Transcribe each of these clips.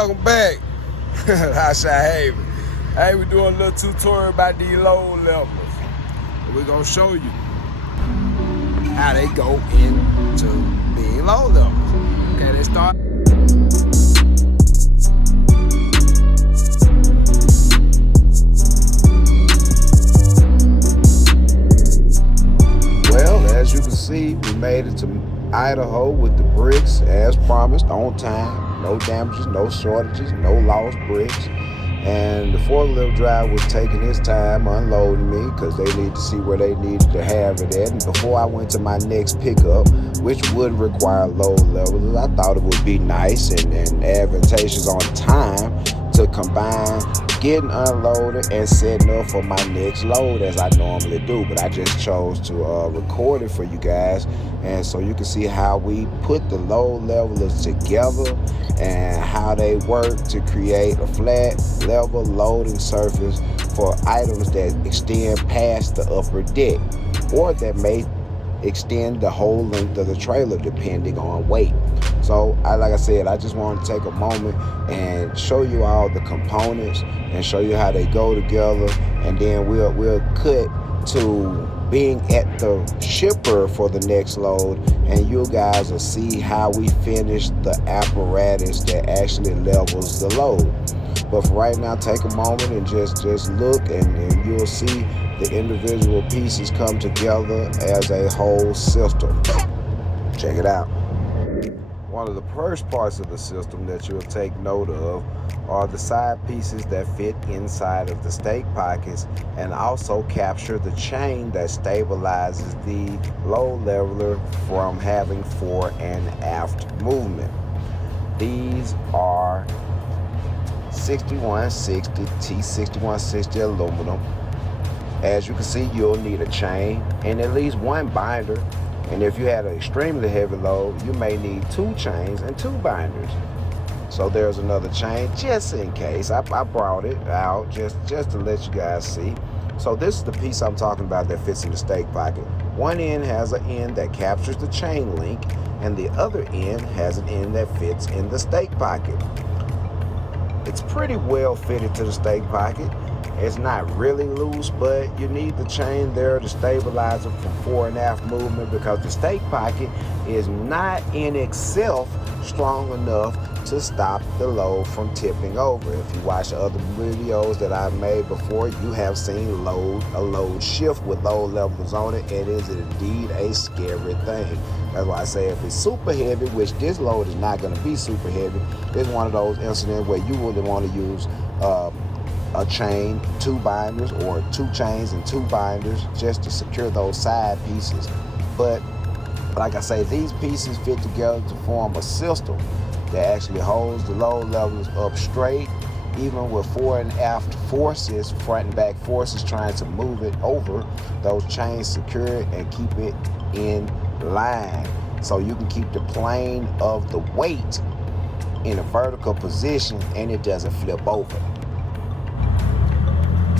Welcome back. Hotshot Haven. Hey, we're doing a little tutorial about these load levels. We're gonna show you how they go into being load levels. Okay, let's start. Well, as you can see, we made it to Idaho with the bricks as promised, on time. No damages, no shortages, no lost bricks. And the forklift driver was taking his time unloading me because they need to see where they needed to have it at. And before I went to my next pickup, which would require load levels, I thought it would be nice and advantageous on time to combine getting unloaded and setting up for my next load as I normally do. But I just chose to record it for you guys, and so you can see how we put the load levelers together and how they work to create a flat level loading surface for items that extend past the upper deck or that may extend the whole length of the trailer depending on weight. So like I said, I just want to take a moment and show you all the components and show you how they go together, and then we'll cut to being at the shipper for the next load, and you guys will see how we finish the apparatus that actually levels the load. But for right now, take a moment and just look, and you'll see the individual pieces come together as a whole system. Check it out. One of the first parts of the system that you'll take note of are the side pieces that fit inside of the stake pockets and also capture the chain that stabilizes the load leveler from having fore and aft movement. These are 6160 T6160 aluminum. As you can see, you'll need a chain and at least one binder. And if you had an extremely heavy load, you may need 2 chains and 2 binders. So there's another chain just in case. I brought it out just to let you guys see. So this is the piece I'm talking about that fits in the stake pocket. One end has an end that captures the chain link, and the other end has an end that fits in the stake pocket. It's pretty well fitted to the stake pocket. It's not really loose, but you need the chain there to stabilize it from fore and aft movement, because the stake pocket is not in itself strong enough to stop the load from tipping over. If you watch other videos that I've made before, you have seen a load shift with load levels on it. It is indeed a scary thing. That's why I say if it's super heavy, which this load is not going to be super heavy, it's one of those incidents where you really want to use a chain, 2 binders, or 2 chains and 2 binders just to secure those side pieces. But like I say, these pieces fit together to form a system that actually holds the load levels up straight, even with fore and aft forces, front and back forces trying to move it over. Those chains secure it and keep it in line, so you can keep the plane of the weight in a vertical position and it doesn't flip over.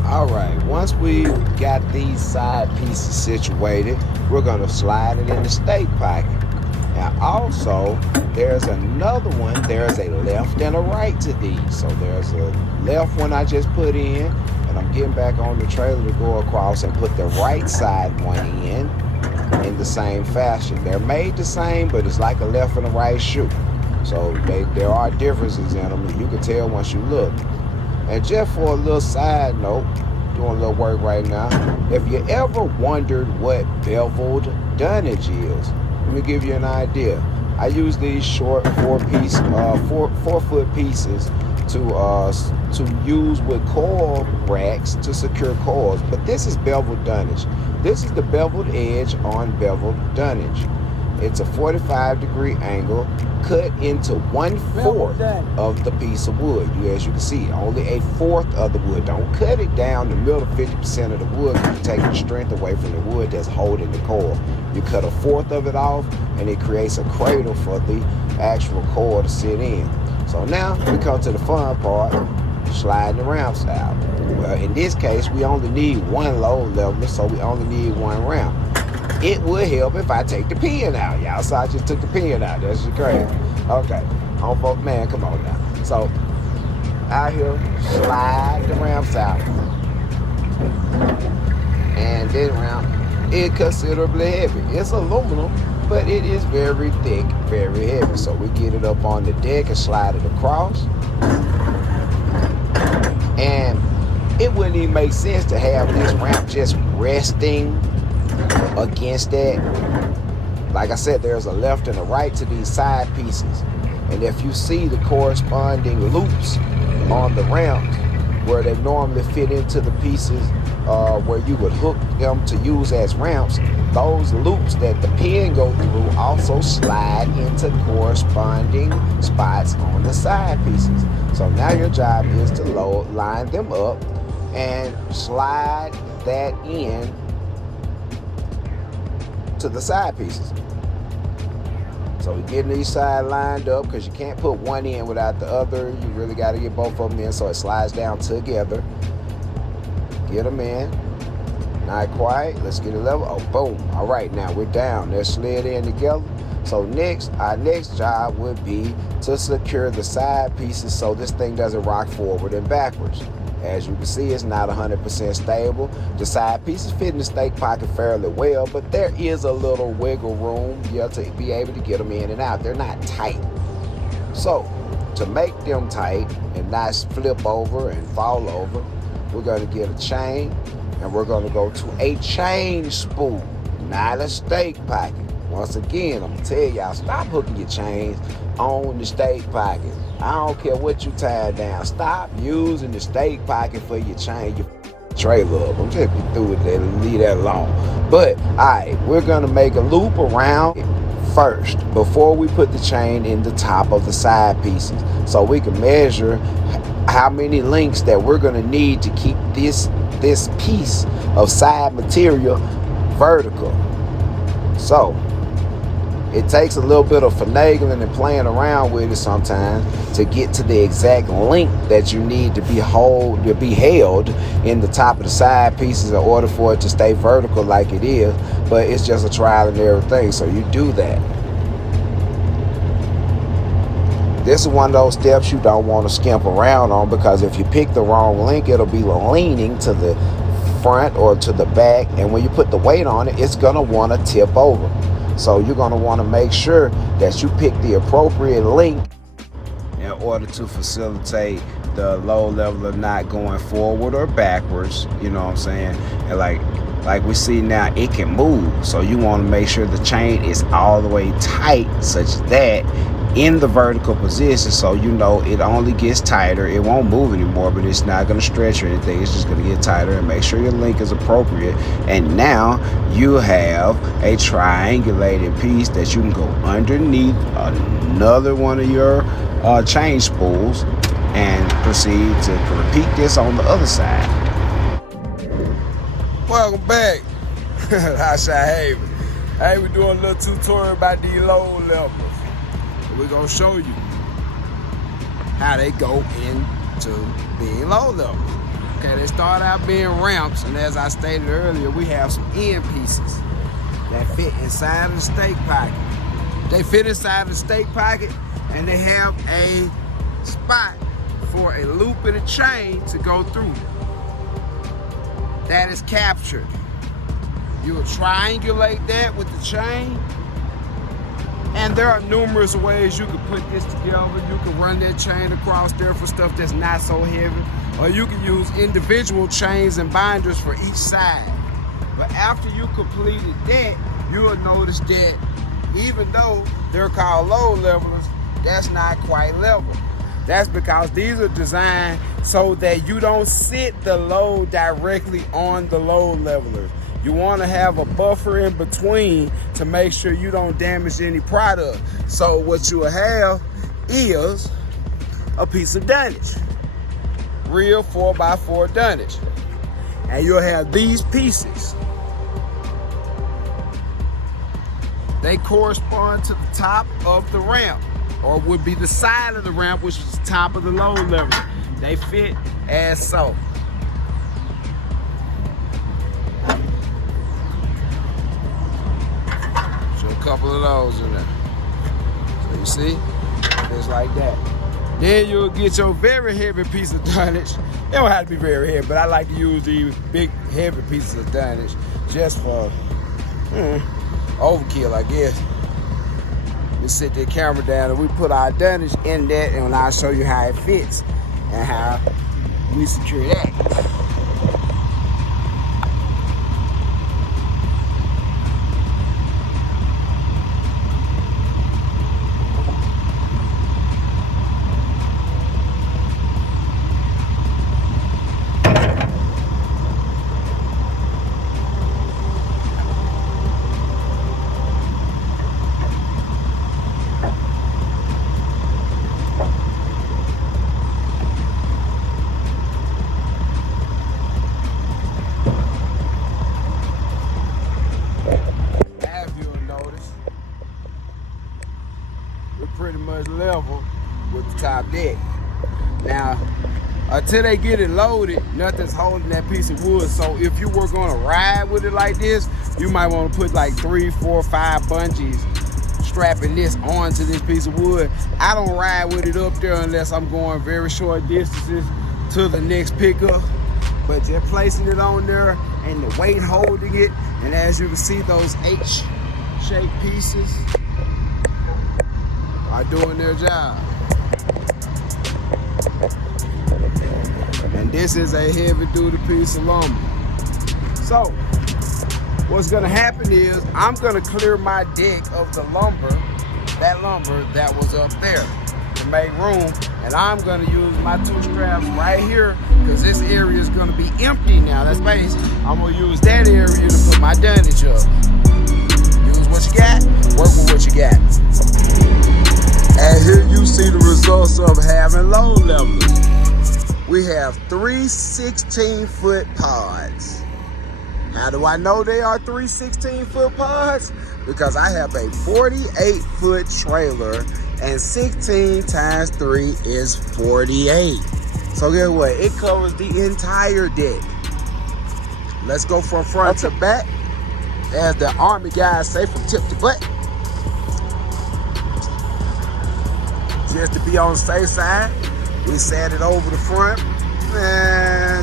All right, once we got these side pieces situated, we're gonna slide it in the stake pocket. Now also, there's another one. There's a left and a right to these. So there's a left one I just put in, and I'm getting back on the trailer to go across and put the right side one in the same fashion. They're made the same, but it's like a left and a right shoe. So there are differences in them, and you can tell once you look. And just for a little side note, doing a little work right now, if you ever wondered what beveled dunnage is, let me give you an idea. I use these short 4-foot pieces to use with coil racks to secure coils, but this is beveled dunnage. This is the beveled edge on beveled dunnage. It's a 45-degree angle cut into 1/4 of the piece of wood. As you can see, only 1/4 of the wood. Don't cut it down the middle. 50% of the wood, you're taking strength away from the wood that's holding the coil. You cut 1/4 of it off, and it creates a cradle for the actual coil to sit in. So now we come to the fun part, sliding the ramps out. Well, in this case, we only need 1 load leveler, so we only need 1 ramp. It would help if I take the pin out, y'all. So I just took the pin out. That's just crazy. Okay. Man, come on now. So out here, slide the ramps out. And this ramp is considerably heavy. It's aluminum, but it is very thick, very heavy. So we get it up on the deck and slide it across. And it wouldn't even make sense to have this ramp just resting against that. Like I said, there's a left and a right to these side pieces. And if you see the corresponding loops on the ramps where they normally fit into the pieces where you would hook them to use as ramps, those loops that the pin go through also slide into corresponding spots on the side pieces. So now your job is to line them up and slide that in to the side pieces. So we're getting these side lined up because you can't put one in without the other. You really got to get both of them in so it slides down together. Get them in. Not quite. Let's get it level. Oh, boom. All right, now we're down. They're slid in together. So our next job would be to secure the side pieces so this thing doesn't rock forward and backwards. As you can see, it's not 100% stable. The side pieces fit in the stake pocket fairly well, but there is a little wiggle room to be able to get them in and out. They're not tight. So to make them tight and not flip over and fall over, we're going to get a chain and we're going to go to a chain spool, not a stake pocket. Once again, I'm going to tell y'all, stop hooking your chains on the stake pocket. I don't care what you tie down. Stop using the stake pocket for your chain, your trailer up. I'm just through it and leave that alone. But, all right, we're going to make a loop around it first before we put the chain in the top of the side pieces. So we can measure how many links that we're going to need to keep this piece of side material vertical. So it takes a little bit of finagling and playing around with it sometimes to get to the exact length that you need to be held in the top of the side pieces in order for it to stay vertical like it is. But it's just a trial and error thing, so you do that. This is one of those steps you don't want to skimp around on, because if you pick the wrong link, it'll be leaning to the front or to the back, and when you put the weight on it, it's going to want to tip over. So you're going to want to make sure that you pick the appropriate link in order to facilitate the low level of not going forward or backwards, you know what I'm saying? And like we see now, it can move. So you want to make sure the chain is all the way tight such that in the vertical position, so you know it only gets tighter. It won't move anymore, but it's not going to stretch or anything. It's just going to get tighter, and make sure your link is appropriate. And now you have a triangulated piece that you can go underneath another one of your chain spools and proceed to repeat this on the other side. Welcome back. Hotshot Haven. Hey, we're doing a little tutorial about these low levels. We're going to show you how they go into being low level. Okay, they start out being ramps, and as I stated earlier, we have some end pieces that fit inside of the stake pocket. They fit inside of the stake pocket, and they have a spot for a loop in a chain to go through. That is captured. You will triangulate that with the chain. And there are numerous ways you can put this together. You can run that chain across there for stuff that's not so heavy, or you can use individual chains and binders for each side. But after you completed that, you'll notice that even though they're called load levelers, that's not quite level. That's because these are designed so that you don't sit the load directly on the load levelers. You want to have a buffer in between to make sure you don't damage any product. So what you'll have is a piece of dunnage, real 4x4 dunnage. And you'll have these pieces. They correspond to the top of the ramp, or would be the side of the ramp, which is the top of the load level. They fit as so. Couple of those in there. So you see, it's like that. Then you'll get your very heavy piece of dunnage. It don't have to be very heavy, but I like to use these big heavy pieces of dunnage just for overkill, I guess. Let's set the camera down and we put our dunnage in that, and I'll show you how it fits and how we secure that. Pretty much level with the top deck. Now, until they get it loaded, nothing's holding that piece of wood. So if you were gonna ride with it like this, you might want to put like 3, 4, 5 bungees strapping this onto this piece of wood. I don't ride with it up there unless I'm going very short distances to the next pickup. But just placing it on there and the weight holding it, and as you can see, those H-shaped pieces are doing their job. And this is a heavy duty piece of lumber. So what's gonna happen is I'm gonna clear my deck of the lumber, that lumber that was up there, to make room, and I'm gonna use my 2 straps right here because this area is gonna be empty now, that space. I'm gonna use that area to put my dunnage up. Use what you got, work with what you got. And here you see the results of having low levelers. We have 3 16-foot pods. How do I know they are 3 16-foot pods? Because I have a 48-foot trailer, and 16 times 3 is 48. So guess what? It covers the entire deck. Let's go from front to back. As the Army guys say, from tip to butt. Just to be on the safe side, we set it over the front,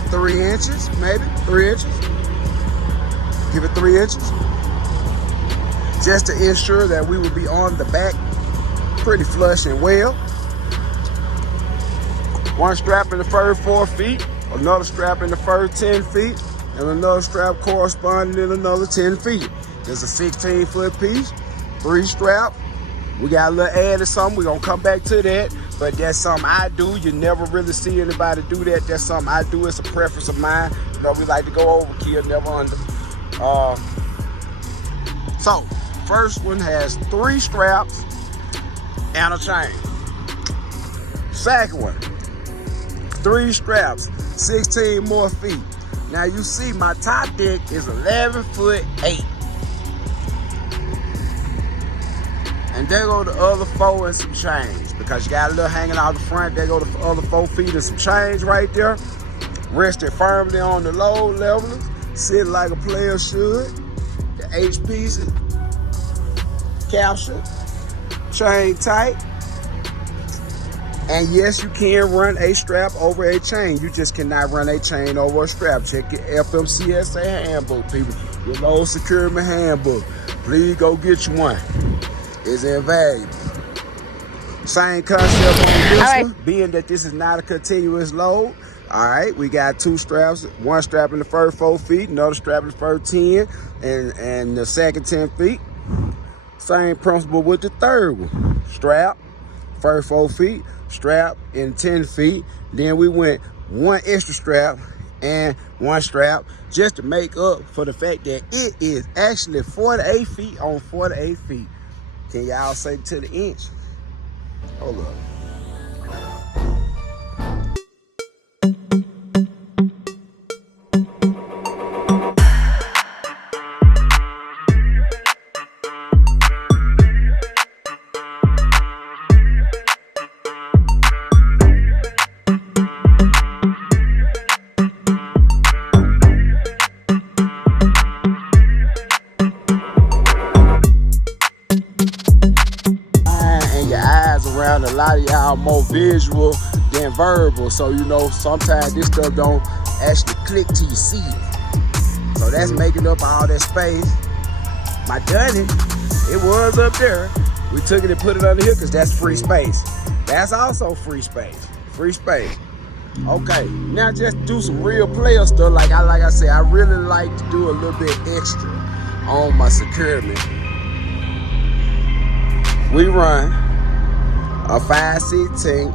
3 inches, maybe 3 inches. Give it 3 inches. Just to ensure that we would be on the back pretty flush and well. 1 strap in the first 4 feet, another strap in the first 10 feet, and another strap corresponding in another 10 feet. There's a 16-foot piece, 3 strap. We got a little added something. We're gonna come back to that, but that's something I do. You never really see anybody do that. That's something I do. It's a preference of mine. You know, we like to go overkill, never under. So, first one has 3 straps and a chain. Second one, 3 straps, 16 more feet. Now you see my top deck is 11'8". And there go the other 4 and some change, because you got a little hanging out the front. There go the other 4 feet and some change right there. Rested firmly on the load levelers, sitting like a player should. The H pieces, capsule, chain tight. And yes, you can run a strap over a chain. You just cannot run a chain over a strap. Check your FMCSA handbook, people. Your load securement handbook. Please go get you one. It's invaluable. Same concept on this one, being that this is not a continuous load. All right, we got 2 straps, 1 strap in the first 4 feet, another strap in the first 10, and the second 10 feet. Same principle with the third one. Strap, first 4 feet, strap in 10 feet. Then we went 1 extra strap and 1 strap just to make up for the fact that it is actually 48 feet on 48 feet. Can y'all say to the inch? Hold up. A lot of visual than verbal. So, you know, sometimes this stuff don't actually click till you see it. So that's making up all that space. My dunnage, it was up there. We took it and put it under here because that's free space. That's also free space. Free space. Okay, now just do some real player stuff. Like I said, I really like to do a little bit extra on my securement. We run a 5/16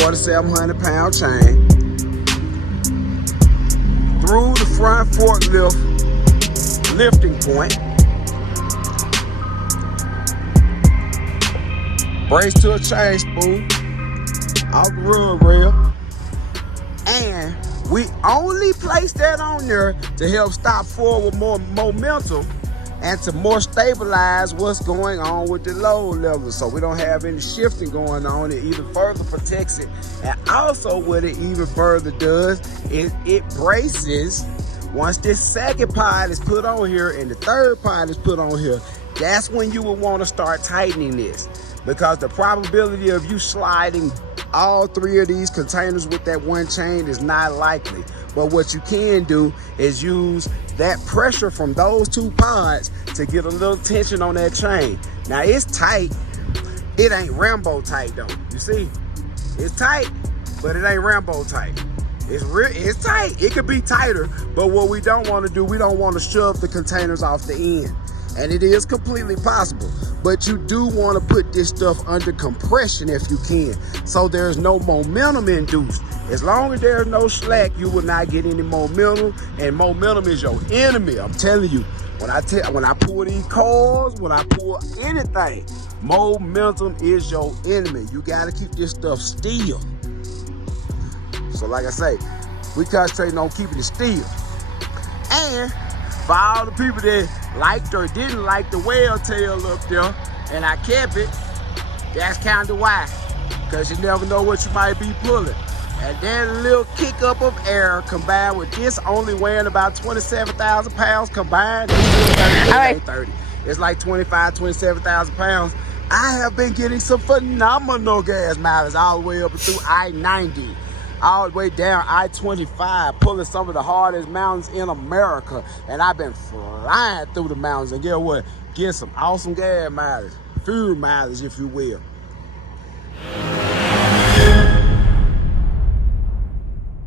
4,700 pound chain through the front forklift lifting point, brace to a chain spool off the rug rail, and we only place that on there to help stop forward more momentum and to more stabilize what's going on with the load level, so we don't have any shifting going on. It even further protects it. And also what it even further does is it braces. Once this second pod is put on here and the third pod is put on here, that's when you will want to start tightening this, because the probability of you sliding all three of these containers with that one chain is not likely. But what you can do is use that pressure from those two pods to get a little tension on that chain. Now it's tight. It ain't Rambo tight though. You see, it's tight, but it ain't Rambo tight. It's tight. It could be tighter, but what we don't want to do, we don't want to shove the containers off the end. And it is completely possible, but you do want to put this stuff under compression if you can, so there's no momentum induced. As long as there's no slack, you will not get any momentum, and momentum is your enemy. I'm telling you, when I pull these cars, when I pull anything, momentum is your enemy. You got to keep this stuff still. So like I say, we concentrating on keeping it still. And for all the people that liked or didn't like the whale tail up there, and I kept it, that's kind of why. Because you never know what you might be pulling. And that little kick up of air combined with this only weighing about 27,000 pounds combined, it's 30. It's like 25, 27,000 pounds. I have been getting some phenomenal gas mileage all the way up through I-90. All the way down I-25, pulling some of the hardest mountains in America. And I've been flying through the mountains. And guess what? Getting some awesome gas mileage, fuel mileage, if you will.